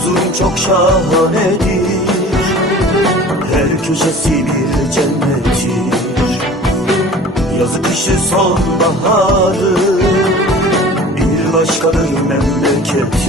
Erzurum çok şahanedir, her köşesi bir cennettir. Yazı kışı sonbaharı bir başkadır memleket.